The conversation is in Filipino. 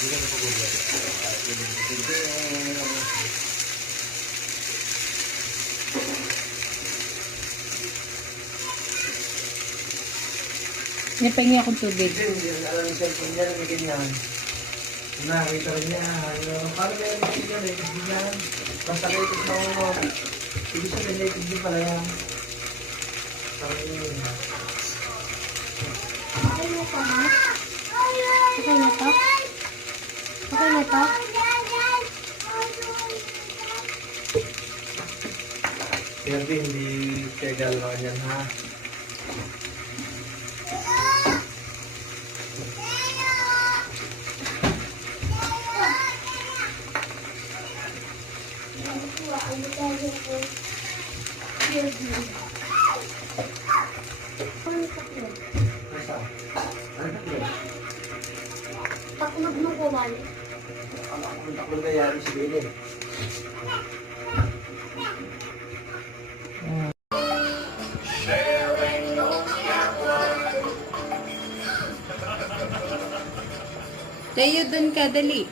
Napahingi akong tubig. Hindi alam yung cellphone niya, may ganyan. Nakita rin niya, paano ba yung makikita rin? Hindi niya, basta kayo ito sa mga hindi siya related din pala yan. Parang yun. Okay na to, ha? Okay na to? Okay na to? Siyempre, hindi kaya galawan yan, ha? Taklog mo ko, Wally. Ang taklog na yari si Bele. Tayo dun ka, dali.